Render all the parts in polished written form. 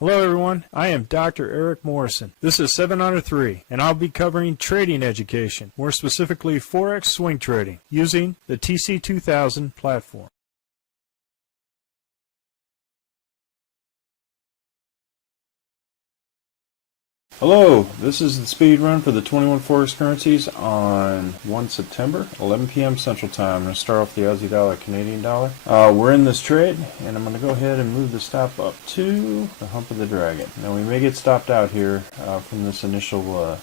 Hello everyone, I am Dr. Eric Morrison. This is 7 Under 3, and I'll be covering trading education, more specifically Forex swing trading, using the TC2000 platform. Hello, this is the speed run for the 21 Forex currencies on 1 September, 11 p.m. Central Time. I'm going to start off the Aussie dollar, Canadian dollar. We're in this trade, and I'm going to go ahead and move the stop up to the hump of the dragon. Now we may get stopped out here from this initial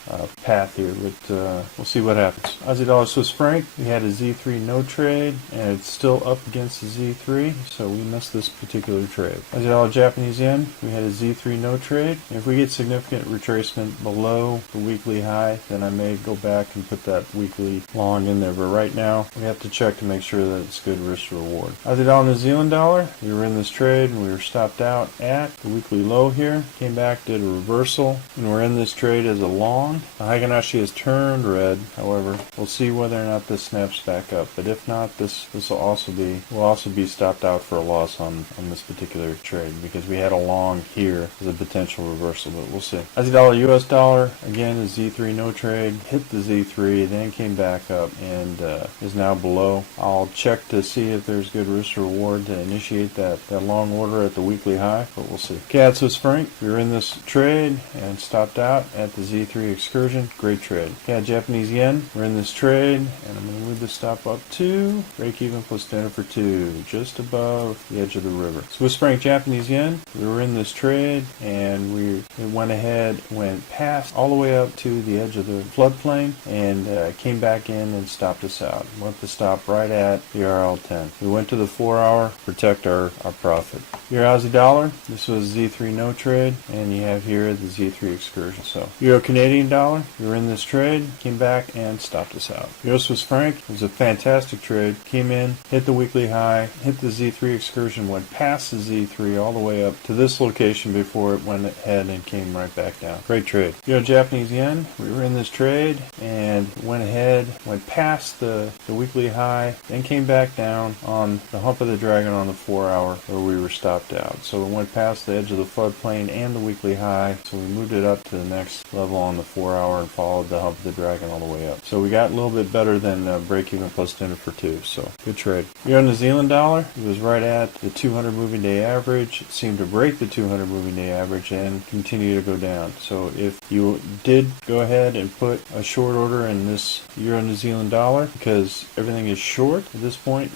path here, but we'll see what happens. Aussie dollar, Swiss franc, we had a Z3 no trade, and it's still up against the Z3, so we missed this particular trade. Aussie dollar, Japanese yen, we had a Z3 no trade. If we get significant retracement below the weekly high, then I may go back and put that weekly long in there, but right now we have to check to make sure that it's good risk to reward. Aussie dollar, New Zealand dollar, we were in this trade and we were stopped out at the weekly low here, came back, did a reversal, and we're in this trade as a long. The Higanashi has turned red, however we'll see whether or not this snaps back up, but if not, this will also be stopped out for a loss on this particular trade, because we had a long here as a potential reversal, but we'll see. Aussie dollar, US dollar, again, a Z3 no trade, hit the Z3, then came back up and is now below. I'll check to see if there's good risk to reward to initiate that long order at the weekly high, but we'll see. CAD Swiss franc, we were in this trade and stopped out at the Z3 excursion. Great trade. CAD Japanese yen, we're in this trade, and I'm going to move the stop up to break even plus standard for 2, just above the edge of the river. Swiss franc Japanese yen, we were in this trade and we went ahead, went past all the way up to the edge of the floodplain and came back in and stopped us out. Went to stop right at the RL10. We went to the 4 hour, protect our profit. Your Aussie dollar, this was Z3 no trade, and you have here the Z3 excursion. So Euro Canadian dollar, we were in this trade, came back and stopped us out. Euro Swiss franc, it was a fantastic trade, came in, hit the weekly high, hit the Z3 excursion, went past the Z3 all the way up to this location before it went ahead and came right back down. Great trade. Euro Japanese yen, we were in this trade and went ahead, went past the weekly high, then came back down on the hump of the dragon on the 4 hour where we were stopped out. So it went past the edge of the floodplain and the weekly high, so we moved it up to the next level on the 4 hour and followed the hump of the dragon all the way up. So we got a little bit better than break even plus standard for 2, so good trade. Euro New Zealand dollar, it was right at the 200 moving day average. It seemed to break the 200 moving day average and continue to go down. So if you did go ahead and put a short order in this Euro New Zealand dollar, because everything is short at this point,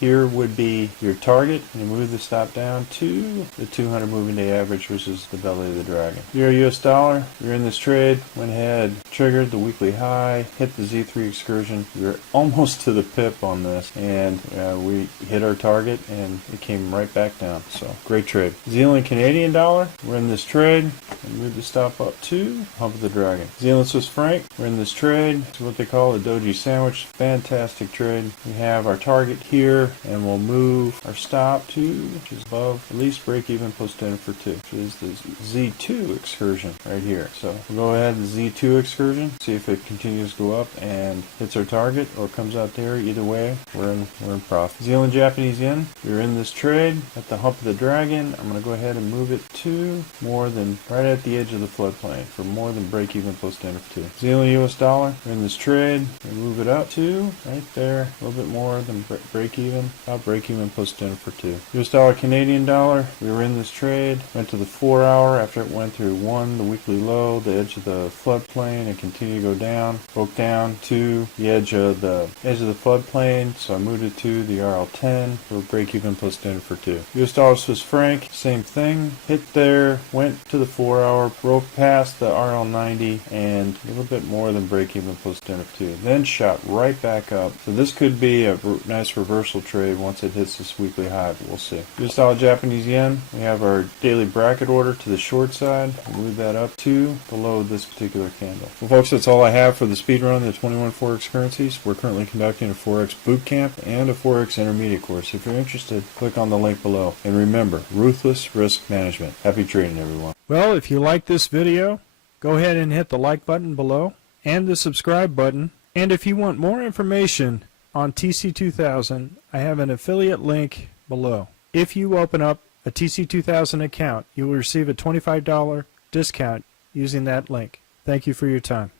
here would be your target, and you move the stop down to the 200 moving day average, which is the belly of the dragon. Euro US dollar, you're in this trade, went ahead, triggered the weekly high, hit the Z3 excursion. You're almost to the pip on this, and we hit our target and it came right back down. So great trade. Zealand Canadian dollar, we're in this trade and move the stop up to hump of the dragon. Zealand Swiss franc, we're in this trade. It's what they call a doji sandwich. Fantastic trade. We have our target here, and we'll move our stop to, which is above at least break even plus standard for 2, which is the Z2 excursion right here. So we'll go ahead and Z2 excursion, see if it continues to go up and hits our target or comes out there. Either way, we're in profit. Zealand Japanese yen, we're in this trade at the hump of the dragon. I'm going to go ahead and move it to more than right at the edge of the floodplain for more than break even plus standard for 2. Zealand US dollar, we're in this trade, we move it up to right there, a little bit more than break even, about break even plus standard for 2. US dollar Canadian dollar, we were in this trade, went to the 4 hour after it went through the weekly low, the edge of the floodplain, and continued to go down, broke down to the edge of the floodplain, so I moved it to the RL10 for break even plus standard for 2. US dollar Swiss franc, same thing, hit there, went to the 4 hour, broke past the RL90 and a little bit more than break even plus standard for 2, then shot right back up. So this could be a nice reversal trade once it hits this weekly high, but we'll see. US dollar Japanese yen, we have our daily bracket order to the short side. We'll move that up to below this particular candle. Well folks, that's all I have for the speed run of the 21 Forex currencies. We're currently conducting a Forex boot camp and a Forex intermediate course. If you're interested, click on the link below. And remember, ruthless risk management. Happy trading, everyone. Well, if you like this video, go ahead and hit the like button below and the subscribe button. And if you want more information on TC2000, I have an affiliate link below. If you open up a TC2000 account, you will receive a $25 discount using that link. Thank you for your time.